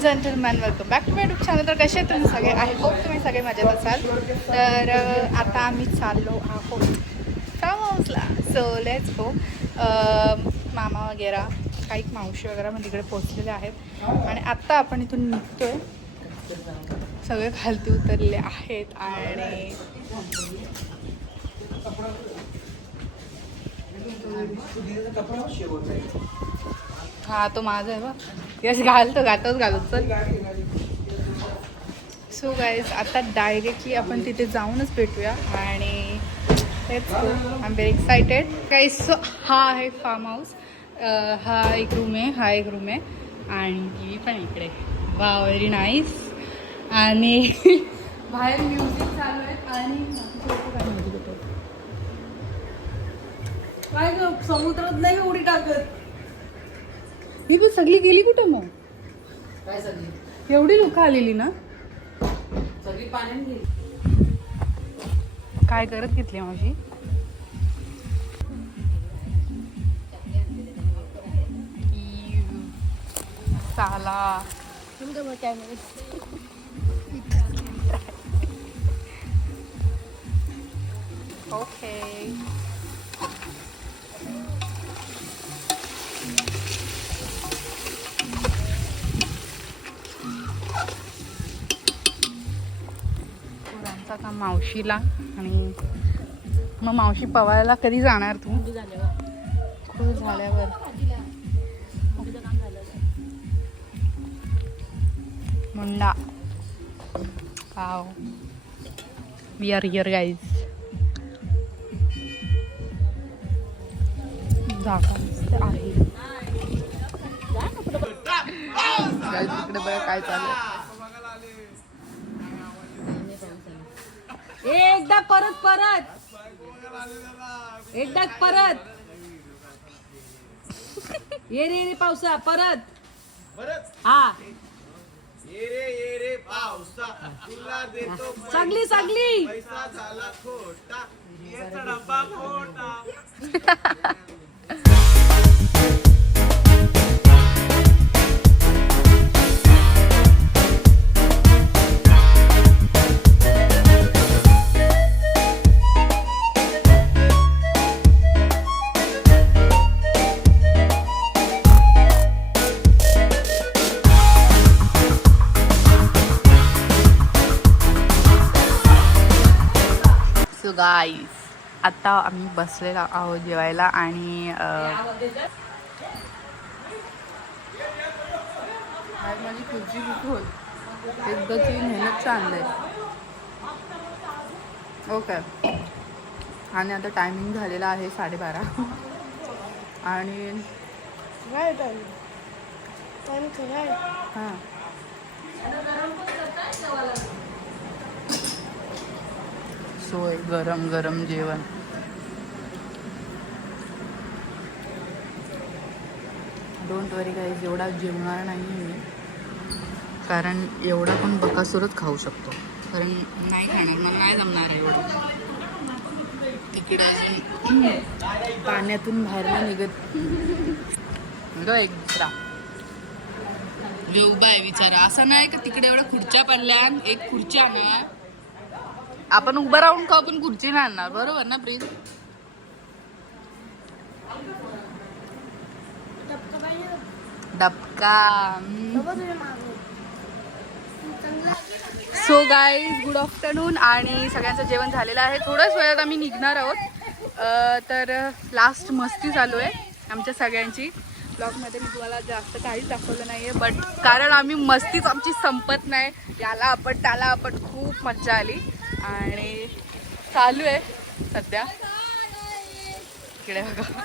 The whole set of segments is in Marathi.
Gentleman, welcome back to my YouTube channel. तर कसे तुम्ही सगळे? आय होप तुम्ही सगळे मजेत असाल. तर आता आम्ही चाललो आहोत फार्म हाऊसला. So let's go. मामा वगैरे काही मावशी वगैरे मग तिकडे पोचलेले आहेत आणि आत्ता आपण इथून निघतोय. सगळे खालती उतरलेले आहेत आणि हा तो माझा आहे बा. यस घालतो चल. सो गाईज आता डायरेक्टली आपण तिथे जाऊनच भेटूया आणि let's go. I am very excited guys. So हा आहे फार्म हाऊस. हा एक रूम आहे आणि टी व्ही पण इकडे. वा व्हेरी नाईस. आणि बाहेर म्युझिक चालू आहे आणि काय ग समुद्रात नाही उडी टाकत. मी पण सगळी गेली कुठं मग? काय सगळी एवढी लोक आलेली ना? सगळी पाण्यात गेली. काय करत घेतली माझी? साला ओके. पुरांचा का मावशीला. आणि मग मावशी पवायला कधी जाणार तू? खूप झाल्यावर. मुंडा wow. We are here guys. जागा मस्त आहे. तिकडे बघा काय चालू आहे. एकदा परत एकदा परत ये रे पावसा परत. हा ये रे पावसा तुला देतो चांगली पैसा झाला खोटा याचा डब्बा खोटा. सो गाईज आता आम्ही बसलेलो आहोत जेवायला आणि माझी खुर्ची कुठून एकदाची मेहनत आणलंय. ओके. आणि आता टायमिंग झालेला आहे 12:30 आणि हां सोय गरम गरम जेवण. डोंट वरी गाईज, एवढा जेवणार नाही मी कारण एवढा पण बकासूरच खाऊ शकतो. कारण नाही खाणार, मला नाही जमणार एवढं. तिकडे पाण्यातून बाहेर नाही निघत ग. एक दुसरा उभा आहे विचारा. असं नाही का तिकडे एवढ्या खुर्च्या पडल्या. एक खुर्च्या ना आपण उभं राहून खाऊ पण खुर्ची नाही आणणार. बरोबर ना प्रीत? डबका. सो गाईज गुड आफ्टरनून आणि सगळ्यांचं जेवण झालेलं आहे. थोड्याच वेळात आम्ही निघणार आहोत. तर लास्ट मस्ती चालू आहे आमच्या सगळ्यांची. ब्लॉगमध्ये मी तुम्हाला जास्त काहीच दाखवलं नाही आहे बट कारण आम्ही मस्तीच आमची संपत नाही. याला आपण त्याला आपण खूप मज्जा आली आणि चालू आहे सध्या. इकडे बघा.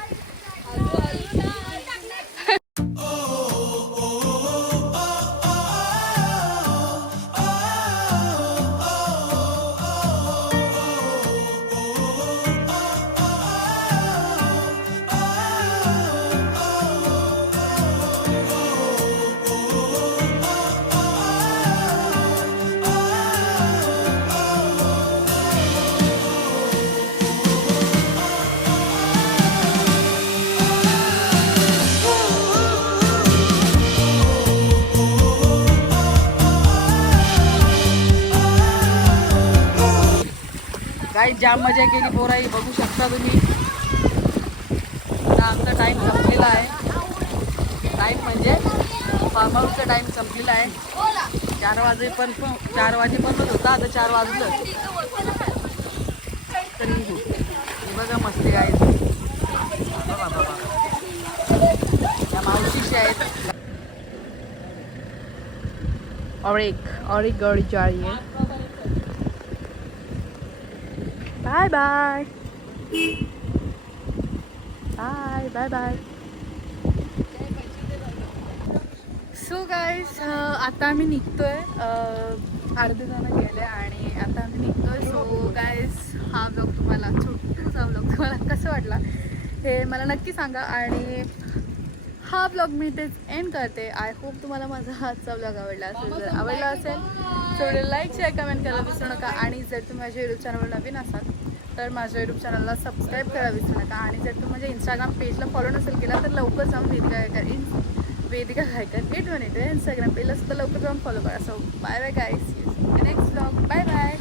जाम मजा केली पोराई, बघू शकता तुम्ही. आता आमचा टाईम संपलेला आहे. टाईम म्हणजे फार्म हाऊसचा टाईम संपलेला आहे. 4 वाजेपर्यंत होता, आता 4 वाजलं. तरी हे बघा मस्ती काय या मावशीशी आहेत. और एक गाड़ी जा रही है. Bye bye bye bye bye. So guys आता आम्ही निघतोय. अर्धे जण गेले आणि आता आम्ही निघतोय. सो गाईज हा ब्लॉग तुम्हाला, छोटासा ब्लॉग तुम्हाला कसं वाटला हे मला नक्की सांगा. आणि हा ब्लॉग मी तेच एंड करते. आय होप तुम्हाला माझा हाचा ब्लॉग आवडला असेल. जर आवडला असेल तर लाईक शेअर कमेंट करायला विसरू नका. आणि जर तुम्ही माझ्या यूट्यूब चॅनलवर नवीन असाल तर माझ्या यूट्यूब चॅनलला सबस्क्राईब करायला विसरू नका. आणि जर तुम्ही माझ्या इंस्टाग्राम पेजला फॉलो नसेल केला तर लवकर जाऊन वेदिका गायकर 818 इंस्टाग्राम पेजला सुद्धा लवकर जाऊन फॉलो करा. So bye bye guys. Next blog. Bye bye.